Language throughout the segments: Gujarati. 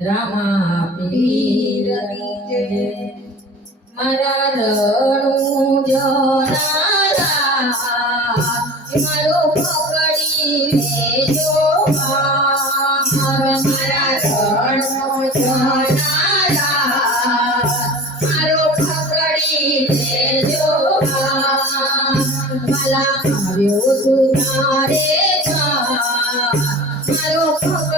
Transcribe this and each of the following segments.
રામા જય મારા રણું જનારા, મારો પકડી લેજો મારા રણું જનારા, મારો પકડી લેજો માલા આવ્યો તું તારે મારો પકડી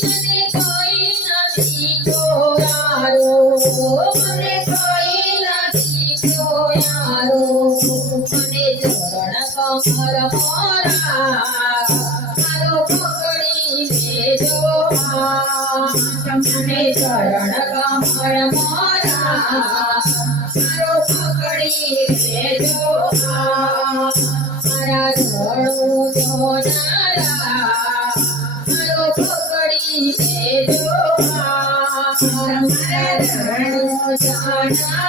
મને કોઈ નથી જોયારો મને કોઈ જોયારો મને ચરણ કમર મોરા. મારો પકડી લેજો મને ચરણ કમર મોરા મારો પકડી લેજો મારા રણું જોનારા મારો પકડી લેજો મારા રણું જોનારા.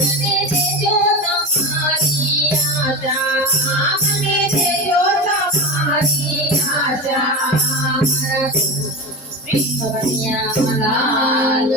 મને દેજો તમારી આશા મને દેજો મારા કૃષ્ણ કન્યા લાલ